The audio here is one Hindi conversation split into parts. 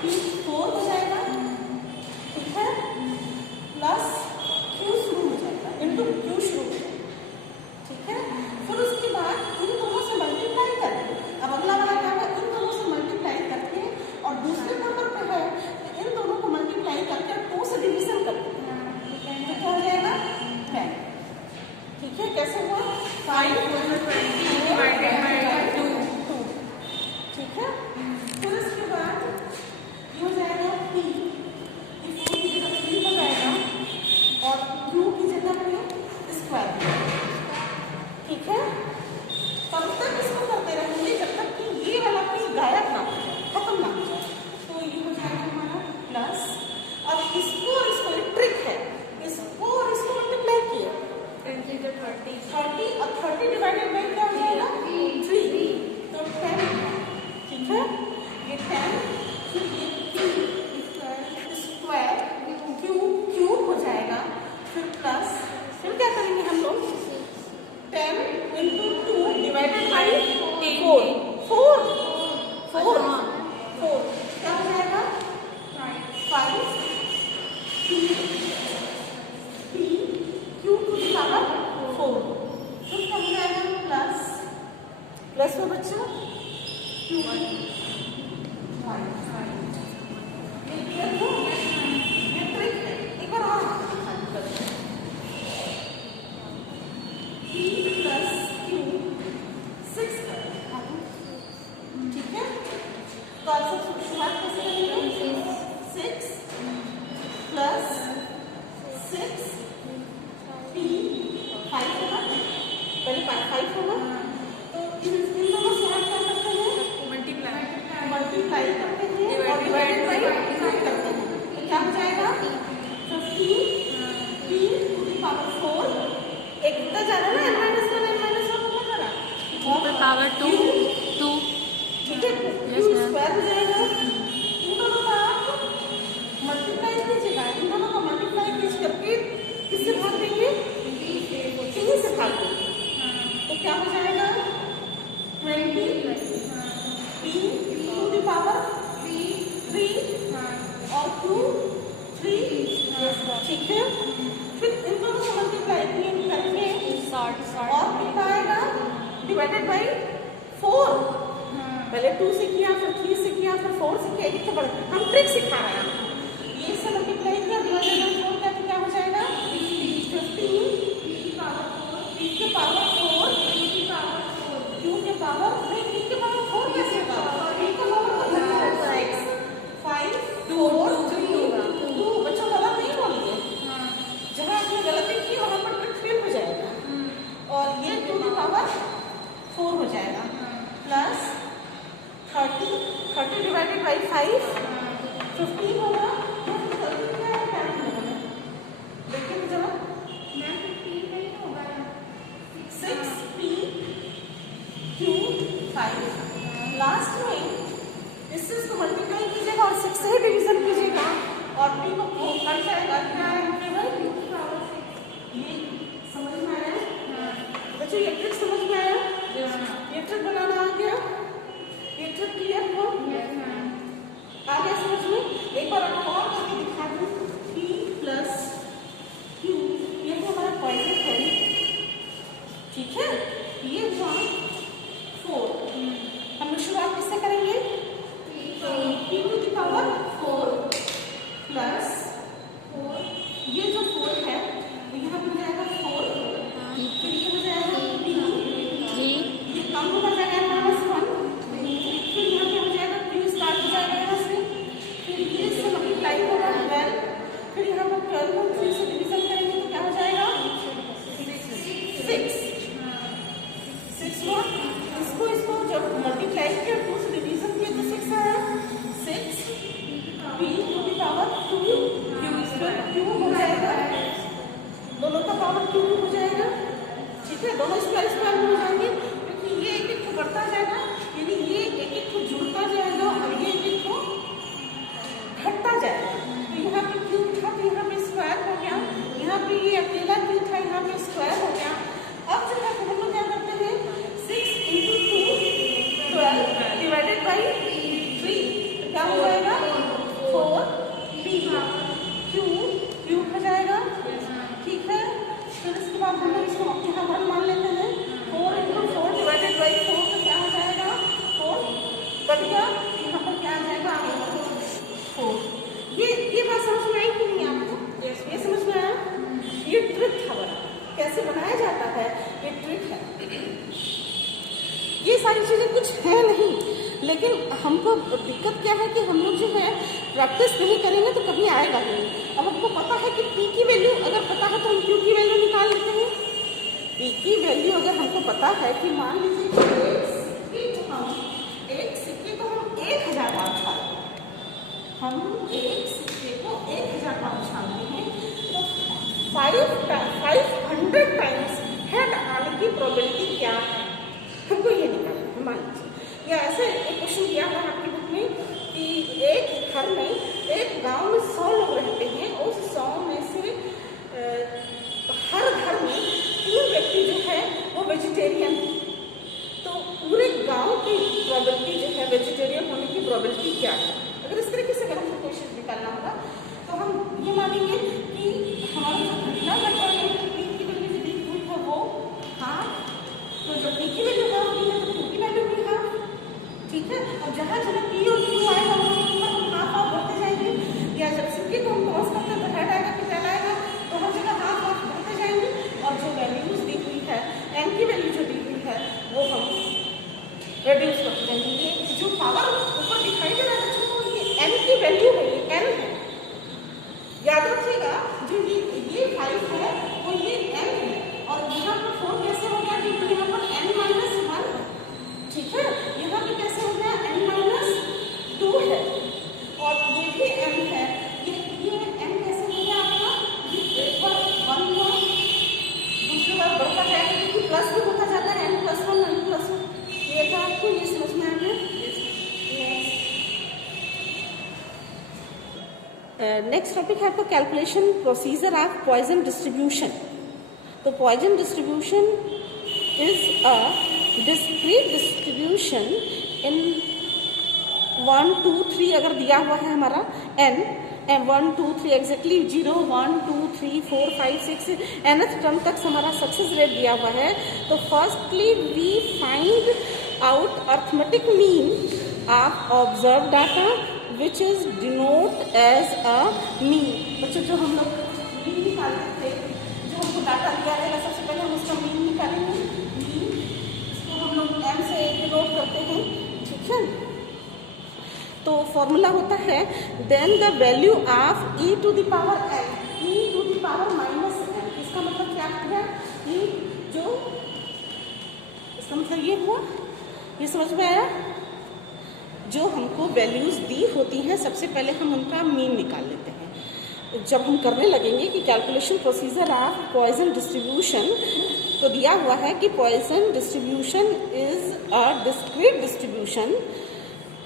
क्यू 4 हो जाएगा, ठीक है, प्लस क्यू शुरू हो जाएगा, इंटू क्यू शुरू हो जाएगा, ठीक है। फिर उसके बाद इन दोनों से मल्टीप्लाई करके, अब अगला वाला क्या है, इन दोनों से मल्टीप्लाई करके और दूसरे नंबर पे है तो इन दोनों को मल्टीप्लाई करके 2 से डिवीजन करके तो क्या हो जाएगा 10, ठीक है। कैसे हुआ 5 डिवाइडेड बाय 2, ठीक है। फिर उसके बाद ये हो जाएगा p, इस p की जगह 3 हो जाएगा और q की जगह पे स्क्वायर, ठीक है। तब तक इसको करते रहेंगे जब तक कि ये वाला p गायब ना हो जाए, खत्म ना हो जाए। तो ये हो जाएगा हमारा प्लस, अब इसको और इसको एक ट्रिक है, इसको और इसको मल्टीप्लाई किया 30 और 30 डिवाइडेड बाय क्या हो जाएगा 3, तो 10, ठीक है। ये 10 फिर ये p स्क्वायर क्यू हो जाएगा, फिर प्लस, फिर क्या करेंगे हम लोग 10 इंटू 2 डिवाइडेड बाई 4 क्या हो जाएगा 5 p q to the power 4, फिर क्या हो जाएगा प्लस में बच्चों क्यू 5, ये ट्रिक है, एक बार और प्लस क्यू 6, ठीक है। तो आप सब शुरुआत कैसे करेंगे 6 प्लस 6 p 5 होगा, पहले 5 होगा, तो इन दोनों से आप क्या करते हैं मल्टीप्लाई करते हैं और डिवाइडेड बाई करते हैं, तो क्या हो जाएगा 15 p टू द पावर 4, एक का जा रहा है ना n-1 को जा रहा है पावर 2, ठीक है, क्यू स्क्वायर हो जाएगा। इन दोनों का आप मल्टीप्लाई कीजिएगा, इन दोनों का मल्टीप्लाई कीजिए करके किससे भाग देंगे 3 से भाग देंगे, तो क्या हो जाएगा 20 p टू द पावर 3 और q 3, ठीक है। फिर इन दोनों को मल्टीप्लाई करके और कितना आएगा डिवाइडेड बाई 4, पहले 2 से किया, फिर 3 से किया, फिर 4 से किया, कितना बड़ा हम ट्रिक सिखा रहे हैं। ये से मल्टीप्लाई किया डिवाइडेड बाई 4 का क्या हो जाएगा 15 p के पावर 4 q के पावर p के पावर 4 कैसे होगा, p का पावर 6 5 4 2, बच्चों गलत नहीं बोलिए, जहाँ आपने गलती की वहाँ पर ट्रिक फेल हो जाएगा, और ये टू द पावर 4 हो जाएगा प्लस 30 डिवाइडेड बाई 5 15 होगा, देखिए जरा 6p q 5, लास्ट में इससे इसको मल्टीप्लाई कीजिएगा और 6 से ही डिवीजन कीजिएगा और p को कट जाएगा, क्या है ये समझ में आया बच्चों, ये ट्रिक समझ में आया, ये ट्रिक बनाना आ गया, ये ट्रिक क्लियर हो आ गया समझ में। एक बार आपको और करके दिखा दूं p प्लस q, ये तो हमारा पॉइंट है, ठीक है, ये हुआ 4, हम लोग शुरुआत किससे करेंगे p to the power 4 plus 4, ये जो 4 है यहाँ पर जाएगा 4, फिर ये हो जाएगा 3, ये कम होगा जाएगा -1, फिर यहाँ पे हो जाएगा 3 स्टार्ट हो जाएगा यहाँ से, फिर ये से मल्टीप्लाई होगा 12, फिर यहाँ पर 12 को 3 से डिवीजन करेंगे तो क्या हो जाएगा 6 हुआ, इसको जब मल्टीप्लाई किया 2 से डिवीजन किया तो 6 आया, 6 p to the power 2 q हो जाएगा, दोनों का पावर 2 हो जाएगा, ठीक है, दोनों स्क्वायर में हो जाएंगे क्योंकि ये एक एक बढ़ता जाएगा, यानी ये एक एक को जुड़ता जाएगा और ये एक एक को घटता जाएगा, तो यहाँ पे क्यू था तो यहाँ पे स्क्वायर हो गया, यहाँ पे ये अकेला क्यू था यहाँ पे स्क्वायर हो गया। अब जो है हम लोग क्या करते हैं 6 × 2 12 डिवाइडेड बाई 3, क्या हो जाएगा कैसे बनाया जाता है ये ट्रिक है। ये सारी चीज़ें कुछ है नहीं, लेकिन हमको दिक्कत क्या है कि हम लोग जो है प्रैक्टिस नहीं करेंगे तो कभी आएगा नहीं। अब हमको पता है कि पी की वैल्यू अगर पता है तो हम क्यू की वैल्यू निकाल लेते हैं। पी की वैल्यू अगर हमको पता है कि मान लीजिए एक सिक्के को हम 1000 बार छालते हैं, हम एक सिक्के को 1000 बार छालते हैं तो 500 टाइम्स हेड आने की प्रोबेबिलिटी क्या है, हमको ये निकालना है। मान लीजिए या ऐसे एक क्वेश्चन दिया हुआ है आपकी बुक में कि एक घर में, एक गांव में 100 लोग रहते हैं, उस 100 में से हर घर में 3 व्यक्ति जो है वो वेजिटेरियन है, तो पूरे गांव की प्रोबेबिलिटी जो है वेजिटेरियन होने की प्रोबेबिलिटी क्या है। अगर इस तरीके से अगर हमको क्वेश्चन निकालना होगा तो हम ये मानेंगे कि हमारा जो घटना घट रही है पी की वैल्यू जो दी हुई है वो हाँ, तो जब पी की वैल्यू हाँ होती है तो क्यू की वैल्यू भी हाँ, ठीक है। अब जहाँ जहाँ पी और क्यू आएगा हम हाफ हाफ बढ़ते जाएंगे, या जब सिक्के को हम क्रॉस करते हैं तो हेड आएगा फिर टेल आएगा, तो हर जगह हाफ हाफ बढ़ते जाएंगे और जो वैल्यूज दी हुई है एन की वैल्यू जो दी हुई है वो हम रिड्यूस करते जाएंगे। ये जो पावर ऊपर दिखाई दे रहा है बच्चों, ये एन की वैल्यू है, ये एन है, याद रखिएगा। जो ये 5 है वो ये एन है, और यहाँ पर 4 कैसे हो गया क्योंकि यहाँ पर n-1 है, ठीक है। यहाँ पे कैसे हो गया n-2 है, और ये भी n है, ये n कैसे हो गया आपका, ये एक बार 1 हुआ दूसरी बार बढ़ता जाएगा क्योंकि प्लस भी होता जाता है n+1 n+1। ये था आपको, ये समझ में आ गया। नेक्स्ट टॉपिक है आपका calculation procedure of Poisson distribution. तो Poisson distribution is a discrete distribution in 1 2 3 अगर दिया हुआ है हमारा n 1 2 3 एग्जैक्टली 0 1 2 3 4 5 6 nth टर्म तक हमारा सक्सेस रेट दिया हुआ है। तो firstly we find out arithmetic mean of observe data which is denote as a mean. बच्चों जो हम लोग मीन निकालते थे, जो हमको डाटा दिया रहेगा सबसे पहले हम उसका मीन निकालेंगे, मीन इसको हम लोग m से डिनोट करते हैं, ठीक है। तो फॉर्मूला होता है then the value of e to the power n, e to the power minus n। इसका मतलब क्या है, e जो इसका मतलब ये हुआ, ये समझ में आया। जो हमको वैल्यूज दी होती हैं सबसे पहले हम उनका मीन निकाल लेते हैं। जब हम करने लगेंगे कि calculation procedure of Poisson distribution, तो दिया हुआ है कि poison distribution is a discrete distribution.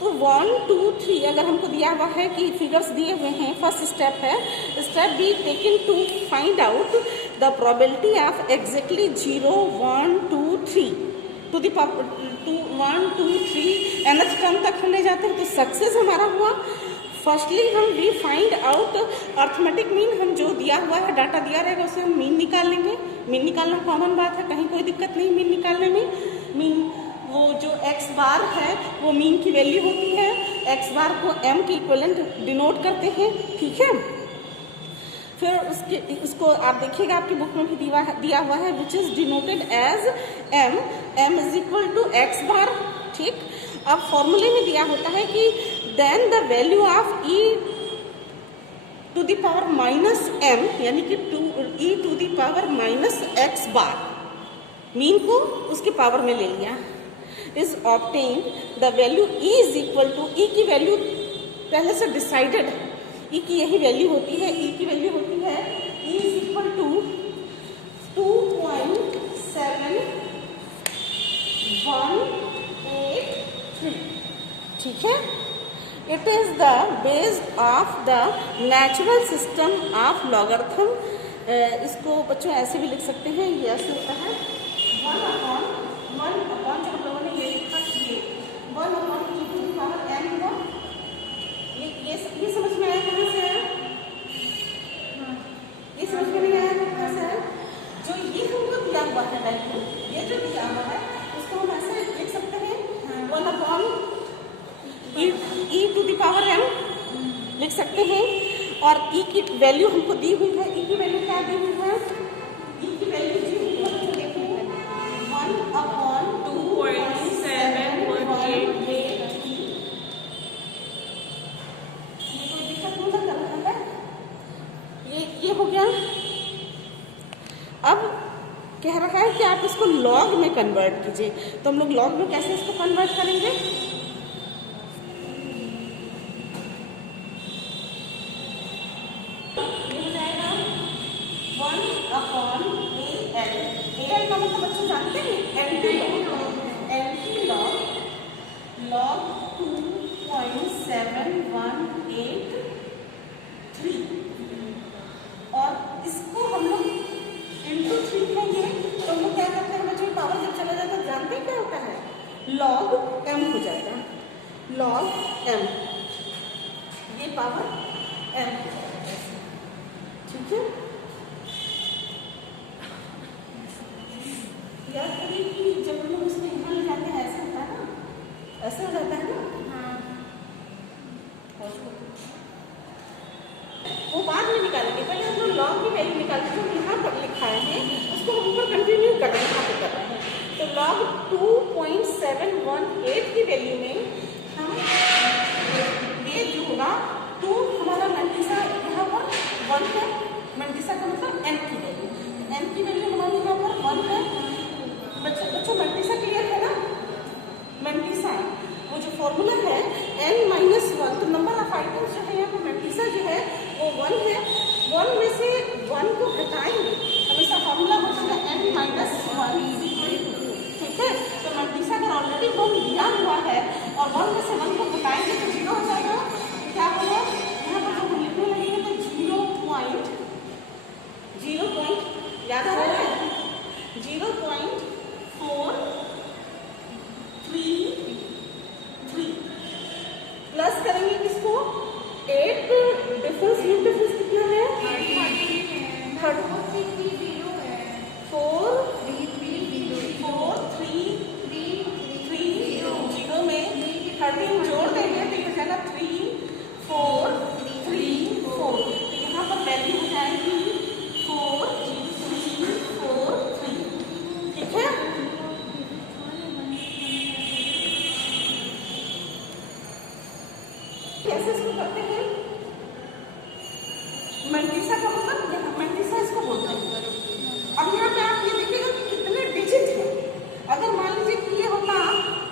तो 1 2 3 अगर हमको दिया हुआ है कि फिगर्स दिए हुए हैं, फर्स्ट स्टेप है step be taken to find out the probability of exactly 0 1 2 3 to the power 1 2 3 nth term तक हम ले जाते हैं, तो सक्सेस हमारा हुआ। फर्स्टली हम we find out arithmetic mean, हम जो दिया हुआ है डाटा दिया रहेगा उसे हम मीन निकाल लेंगे। मीन निकालना कॉमन बात है, कहीं कोई दिक्कत नहीं मीन निकालने में। मीन वो जो x बार है वो मीन की वैल्यू होती है, x बार को m के इक्विवेलेंट डिनोट करते हैं, ठीक है। फिर उसको आप देखिएगा आपकी बुक में भी दिया हुआ है which is denoted as m is equal to x bar, ठीक। अब फॉर्मूले में दिया होता है कि then the value of e to the power minus m, यानी कि e to the power minus x bar, mean को उसके पावर में ले लिया, is obtained. The value e is equal to, e की वैल्यू पहले से डिसाइडेड है, e की यही वैल्यू होती है, e की वैल्यू होती है e इज इक्वल टू 2.7183, ठीक है। It is the based of the natural system of logarithm. इसको बच्चों ऐसे भी लिख सकते हैं, ये ऐसे होता है 1/1 जो हम लोगों ने ये लिखा, ये 1/e to the power n हुआ। ये समझ में आया कहाँ से आया, ये समझ में नहीं आया कहाँ से आया। जो ये हमको दिया हुआ है वैल्यू, ये जो दिया हुआ है उसको हम ऐसे लिख सकते हैं 1/e to the power m लिख सकते हैं। और e की वैल्यू हमको दी हुई है, e की वैल्यू क्या दी हुई है, e की वैल्यू दी अपॉन 2.718। ये हो गया। अब कह रखा है कि आप इसको लॉग में कन्वर्ट कीजिए, तो हम लोग लॉग में कैसे इसको कन्वर्ट करेंगे? ये हो जाएगा 1/AL। AL का मतलब बच्चे जानते हैं, एंटी लॉग लॉग 2.7183। और इसको हम लोग इंटू 3 लेंगे, तो हम लोग क्या करते हैं बच्चों, पावर जब चला जाता है जानते हैं क्या होता है? लॉग m हो जाएगा, लॉग m, ये पावर m, ठीक है। याद करिए कि जब हम लोग उसको यहाँ ले जाते हैं ऐसे होता है ना, ऐसे हो जाता है ना। वो बाद में निकालेंगे, पहले हम लोग लॉग की वैल्यू निकालते हैं। जो यहाँ पर लिखा है उसको हम ऊपर कंटिन्यू कर रहे हैं, यहाँ पे कर रहे हैं। तो लॉग 2.718 की वैल्यू में हम ये जो होगा 2 हमारा मंडिसा यहाँ पर 1 है, मंडिसा का मतलब m की वैल्यू, m की वैल्यू हमारी यहाँ पर 1 है। बच्चों मंडिसा क्लियर है ना? मंडिसा वो जो फॉर्मूला है n-1, तो नंबर ऑफ आइटम्स जो है यहाँ पर मंडिसा जो है वो 1 है। 1 में से 1 को घटाएंगे, हमेशा फॉर्मूला होता है n-1, ठीक है। तो मंडिसा का ऑलरेडी 1 दिया हुआ है और 1 में से 1 को घटाएंगे तो 0 हो जाएगा। क्या होगा यहाँ पर जब हम लिखने लगेंगे तो 0 पॉइंट याद आ रहा है, 0.433 प्लस करेंगे किसको? 8 डिफरेंस, ये डिफरेंस कितना है? 433 में 13 जोड़ देंगे तो ये हो जाएगा 3434। तो यहाँ पर वैल्यू हो जाएगी 4343, ठीक है। कैसे इसको करते हैं? मंडिसा का मतलब मंडिसा इसको बोलते हैं। अब यहाँ पे आप ये देखिएगा कि कितने डिजिट हैं। अगर मान लीजिए कि ये होता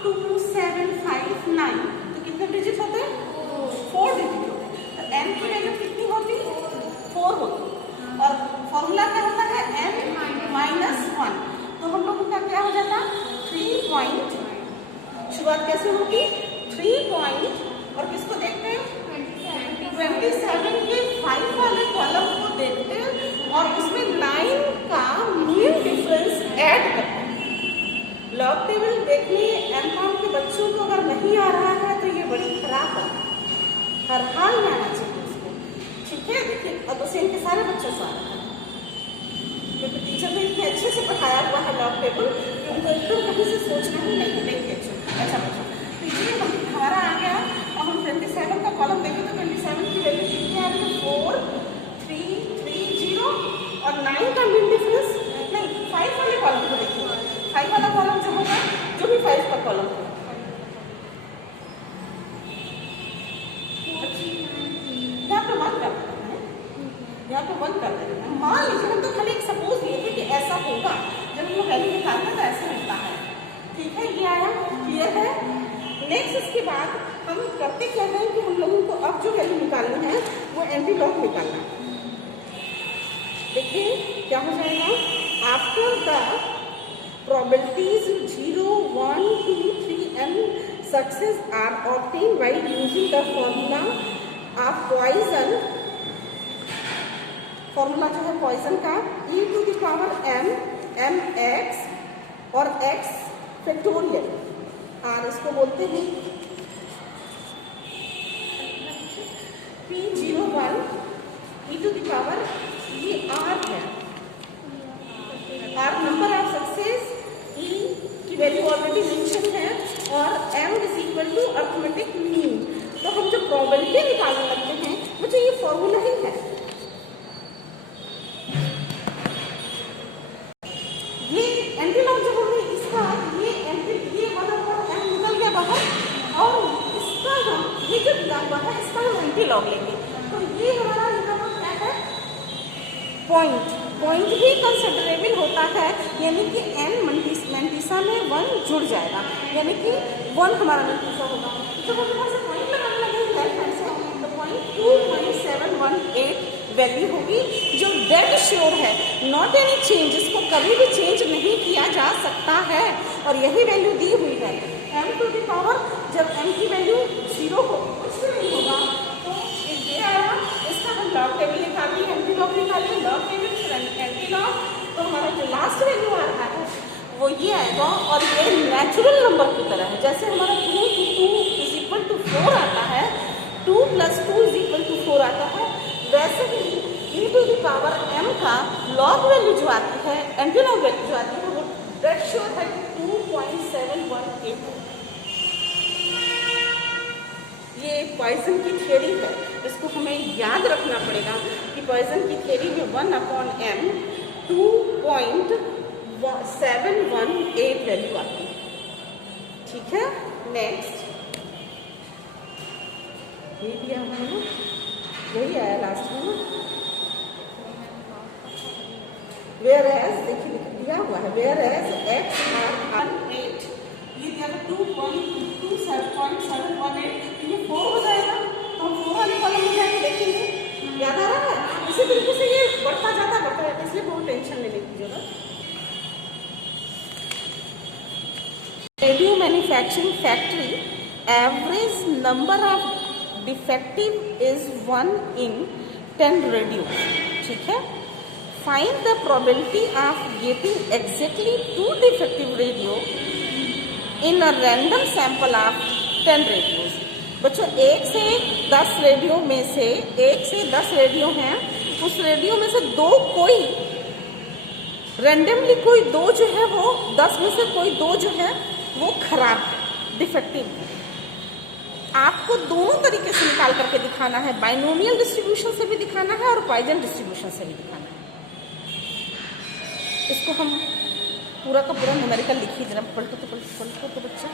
2759 तो कितने डिजिट होते हैं? 4 डिजिट होते हैं। तो n की वैल्यू कितनी होती? 4 होती। और फॉर्मूला क्या होता है? n-1। तो हम लोगों का क्या हो जाता? 3 पॉइंट, शुरुआत कैसे होगी? 3 पॉइंट, और किसको देखते हैं? 27 के 5 वाले कॉलम को देखते हैं और उसमें 9 का मीन डिफरेंस ऐड करते हैं। लॉग टेबल देखने एमकॉम के बच्चों को अगर नहीं आ रहा है तो ये बड़ी खराब बात है, हर हाल में आना चाहिए उसको, ठीक है। देखिए अब उसे इनके सारे बच्चों से आ रहा है, क्योंकि टीचर ने इतने अच्छे से पढ़ाया हुआ है लॉग टेबल कि उनको एकदम कहीं से सोचना ही नहीं है। देखिए अच्छा बच्चों, तो ये हमारा आ गया। अब हम 27 का कॉलम देखें तो 27 की वैल्यू कितनी आ रही है? 4330 और 9 का मीन डिफरेंस नहीं, 5 वाले कॉलम को देखिए। 5 वाला कॉलम जो होगा, जो भी 5 का कॉलम होगा, यहाँ पे 1 कर देना है, यहाँ पे 1 कर देना है। मान लीजिए हम तो खाली एक सपोज लिए कि ऐसा होगा, जब हम लोग वैल्यू निकालते हैं तो ऐसे मिलता है, ठीक है। ये आया, क्लियर है। नेक्स्ट इसके बाद हम करते क्या हैं कि हम लोगों को अब जो वैल्यू निकालनी है वो एंटी लॉग निकालना है। देखिए क्या हो जाएगा? After the probabilities 0, 1, 2, 3 and success are obtained by using the formula of Poisson, formula जो है पॉइसन का, e⁻m mx और x फैक्टोरियल, और इसको बोलते हैं P01 e⁻, ये r है, r number of success, e की वैल्यू ऑलरेडी मेंशन है और m is equal to arithmetic mean. तो हम जो प्रोबेबिलिटी निकालने लगते हैं मुझे ये फॉर्मूला ही है। ये एंटी लॉग जो होगा इसका एंटी लॉग लेंगे। तो ये हमारा यहाँ पर क्या है, पॉइंट भी कंसिडरेबल होता है, यानी कि n मैंटिसा में 1 जुड़ जाएगा, यानी कि 1 हमारा मैंटिसा होगा। जब हम यहाँ से पॉइंट लगाने लगे लेफ्ट हैंड से, तो पॉइंट 2.718 वैल्यू होगी, जो डेड श्योर है, नॉट एनी चेंज, इसको कभी भी चेंज नहीं किया जा सकता है, और यही वैल्यू दी हुई है। m टू द पावर, जब m की वैल्यू 0 हो, कुछ भी नहीं होगा, तो ये आएगा। इसका हम लॉग टेबल निकालें, एंटी लॉग निकालें, लॉग टेबल फिर एंटी लॉग, तो हमारा जो लास्ट वैल्यू आ रहा है वो ये आएगा। और ये नेचुरल नंबर की तरह है, जैसे हमारा 2 = 4 आता है, 2 + 2 = 4 आता है, वैसे ही e to the power m का लॉग वैल्यू जो आती है, एंटी लॉग वैल्यू जो आती है, वो डेड श्योर है कि 2.718। ये पॉइजन की थ्योरी है, इसको हमें याद रखना पड़ेगा कि पॉइजन की थ्योरी में 1/m 2.718 वैल्यू आती है। ठीक है, नेक्स्ट ये दिया हुआ है, यही आया लास्ट में ना, वेयर एज, देखिए दिया हुआ है, वेयर एज x r 8, ये दिया है 2.718, ये 4 हो जाएगा, तो हम 4 वाले कॉलम में जाएंगे, देखेंगे, याद आ रहा है। इसी तरीके से ये बढ़ता जाता है, इसलिए बहुत टेंशन लेने की जरूरत। Radio manufacturing factory, average number of defective is 1 in 10 radio. ठीक है, find the probability of getting exactly 2 defective radio in a random sample of 10 radios. बच्चों 1 से 10 रेडियो में से 1 से 10 रेडियो हैं, उस रेडियो में से 2 कोई रैंडमली, कोई 2 जो है वो 10 में से कोई 2 जो है वो खराब है, डिफेक्टिव है। आपको दोनों तरीके से निकाल करके दिखाना है, बाइनोमियल डिस्ट्रीब्यूशन से भी दिखाना है और पॉइजन डिस्ट्रीब्यूशन से भी दिखाना है। इसको हम पूरा का पूरा न्यूमेरिकल लिखिए, जरा पलटो तो बच्चा।